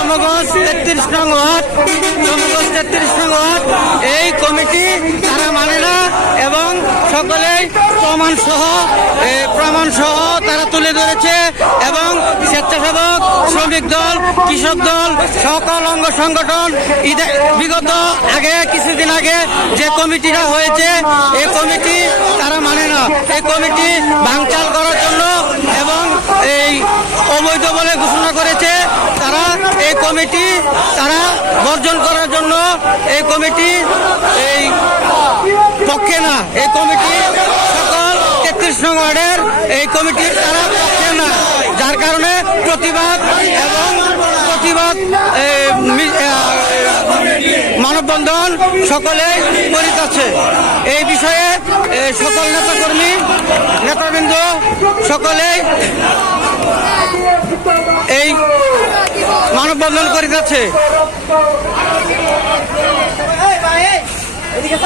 জমগঞ্জ তেত্রিশ নং ওয়ার্ড জমগঞ্জ তেত্রিশ নং ওয়ার্ড। এই কমিটি তারা মানে না, এবং সকলেই প্রমাণ সহ প্রমাণ সহ তারা তুলে ধরেছে, এবং স্বেচ্ছাসেবক, শ্রমিক দল, কৃষক দল, সকল অঙ্গ সংগঠন বিগত আগে, কিছুদিন আগে যে কমিটিটা হয়েছে এই কমিটি তারা মানে না। এই কমিটি ভাঙচাল করার জন্য এবং এই অবৈধ বলে ঘোষণা করেছে। কমিটি তারা বর্জন করার জন্য এই কমিটি এই পক্ষে না। এই কমিটি সকল তেত্রিশ নং ওয়ার্ডের এই কমিটির তারা পক্ষে না। যার কারণে প্রতিবাদ এবং প্রতিবাদ মানববন্ধন সকলে করিতেছে এই বিষয়ে সকল নেতাকর্মী, নেতাবৃন্দ সকলেই এই মানববন্ধন করিতেছে এদিকে